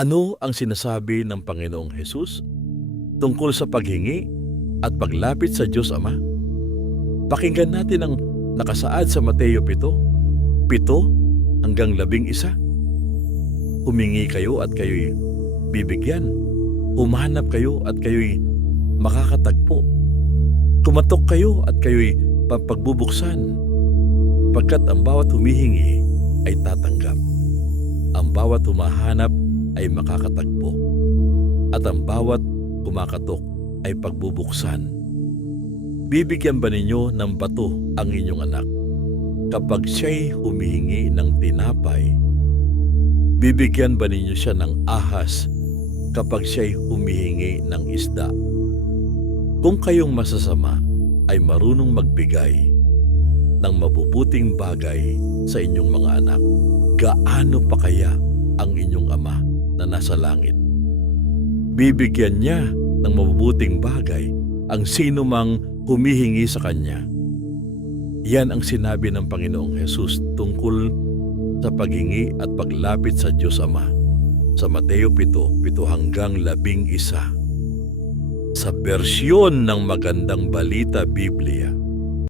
Ano ang sinasabi ng Panginoong Hesus tungkol sa paghingi at paglapit sa Diyos Ama? Pakinggan natin ang nakasaad sa Mateo 7:7-11. Humingi kayo at kayo'y bibigyan. Humanap kayo at kayo'y makakatagpo. Kumatok kayo at kayo'y pagbubuksan. Pagkat ang bawat humihingi ay tatanggap. Ang bawat humahanap ay makakatagpo. At ang bawat kumakatok ay pagbubuksan. Bibigyan ba ninyo ng bato ang inyong anak kapag siya'y humihingi ng tinapay? Bibigyan ba ninyo siya ng ahas kapag siya'y humihingi ng isda? Kung kayong masasama ay marunong magbigay ng mabubuting bagay sa inyong mga anak, gaano pa kaya ang inyong Ama na nasa langit? Bibigyan niya ng mabubuting bagay ang sino mang humihingi sa Kanya. Yan ang sinabi ng Panginoong Hesus tungkol sa paghingi at paglapit sa Diyos Ama sa Mateo 7:7-11. Sa bersyon ng Magandang Balita Biblia,